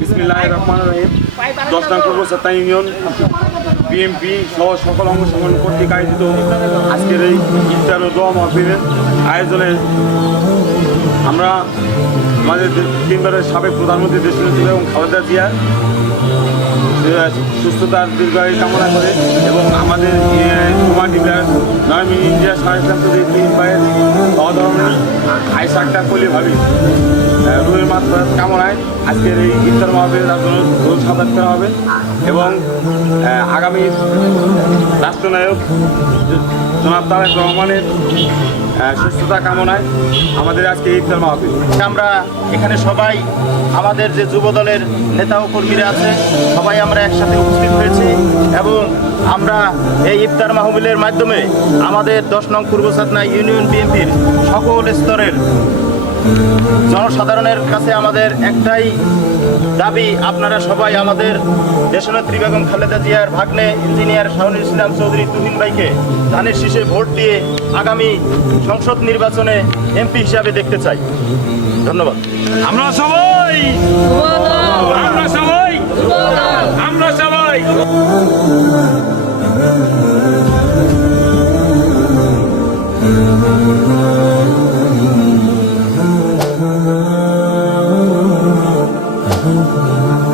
বিসমিল্লাহ রহমান রহিম। দশ নং পূর্ব সত্তা ইউনিয়ন। বিএমপি সহ সকল অঙ্গ সংগঠন কর্তৃক আয়োজিত আজকের এই ইফতার ও দোয়া মাহফিলের আয়োজনে আমরা আমাদের তিনবারের সাবেক প্রধানমন্ত্রী দেশনেত্রী এবং খালেদা আহ, সুস্থতার দীর্ঘায়ু কামনা করে এবং আমাদের কুমার ইন্ডিয়া চৌধুরী তিন ভাইয়ের সহধর্মে আইসা আক্তার কলি ভাবি রুহের মাত্রা কামনায় আজকের এই ইফতার জন্য রোজ সাদাত করা হবে এবং আগামী রাষ্ট্রনায়ক জনাব তারেক রহমানের সুস্থতা কামনায় আমাদের আজকে ইফতার মাহফিল। আমরা এখানে সবাই আমাদের যে যুব দলের নেতা ও কর্মীরা আছে, সবাই আমরা একসাথে উপস্থিত হয়েছি এবং আমরা এই ইফতার মাহবিলের মাধ্যমে আমাদের দশ নং পূর্ব সাতনা ইউনিয়ন বিএনপির সকল স্তরের জনসাধারণের কাছে আমাদের একটাই দাবি, আপনারা সবাই আমাদের দেশনেত্রী বেগম খালেদা জিয়ার ভাগ্নে ইঞ্জিনিয়ার শাহুল ইসলাম চৌধুরী তুহিন ভাইকে ধানের শীষে ভোট দিয়ে আগামী সংসদ নির্বাচনে এমপি হিসাবে দেখতে চাই। ধন্যবাদ। আমরা সবাই আমরা সবাই আমরা সবাই। 透明。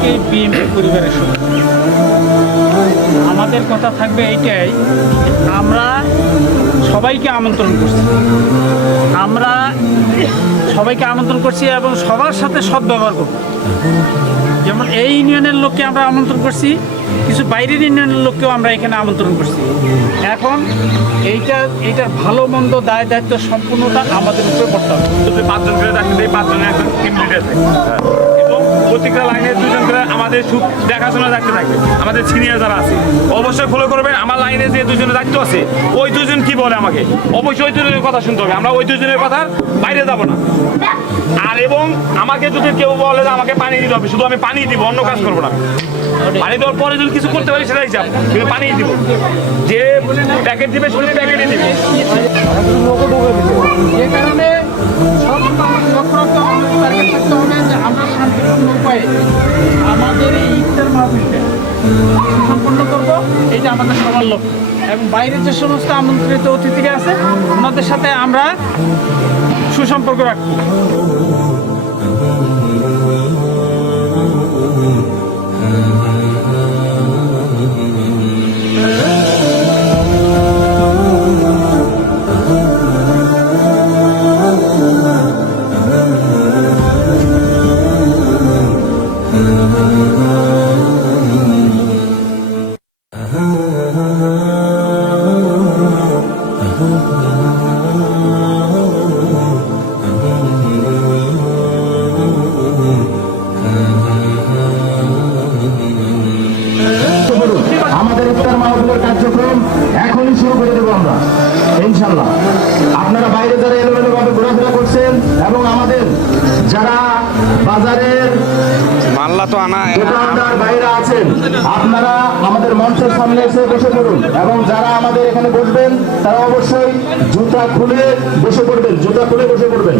প্রত্যেকেই বিএনপি পরিবারের সদস্য আমাদের কথা থাকবে এইটাই আমরা সবাইকে আমন্ত্রণ করছি। আমরা সবাইকে আমন্ত্রণ করছি এবং সবার সাথে সদ্ব্যবহার করব। যেমন এই ইউনিয়নের লোককে আমরা আমন্ত্রণ করছি কিছু বাইরের ইউনিয়নের লোককেও আমরা এখানে আমন্ত্রণ করছি। এখন এইটা এইটার ভালো মন্দ দায় দায়িত্ব সম্পূর্ণটা আমাদের উপরে পড়তে হবে। পাঁচজন করে এই পাঁচজনের একজন টিম লিডার থাকে এবং প্রত্যেকটা লাইনে দুজন করে আমাদের সুখ দেখাশোনা রাখতে থাকবে আমাদের সিনিয়র যারা আছে, অবশ্যই ফলো করবেন। আমার লাইনে যে দুজনের দায়িত্ব আছে, ওই দুজন কি বলে আমাকে? অবশ্যই ওই দুজনের কথা শুনতে হবে। আমরা ওই দুজনের কথার বাইরে যাব না। আর এবং আমাকে যদি কেউ বলে যে আমাকে পানি দিতে হবে, শুধু আমি পানি দিব, অন্য কাজ করব না। পানি দেওয়ার পরে যদি কিছু করতে পারি, সেটাই চাপ। কিন্তু পানি দিব। যে প্যাকেট দিবে, শুধু প্যাকেটই দিবে। আমাদের এই সম্পূর্ণ করব। এটা আমাদের এবং যে সমস্ত আমন্ত্রিত অতিথিরা আছে, ওনাদের সাথে আমরা সুসম্পর্ক রাখব। ইনশাল্লাহ আপনারা বাইরে যারা এলোমেলো ভাবে ঘোরাফেরা করছেন এবং আমাদের যারা বাজারের মাল্লা তো আনা দোকানদার বাইরে আছেন আপনারা আমাদের মঞ্চের সামনে এসে বসে পড়ুন এবং যারা আমাদের এখানে বসবেন তারা অবশ্যই জুতা খুলে বসে পড়বেন জুতা খুলে বসে পড়বেন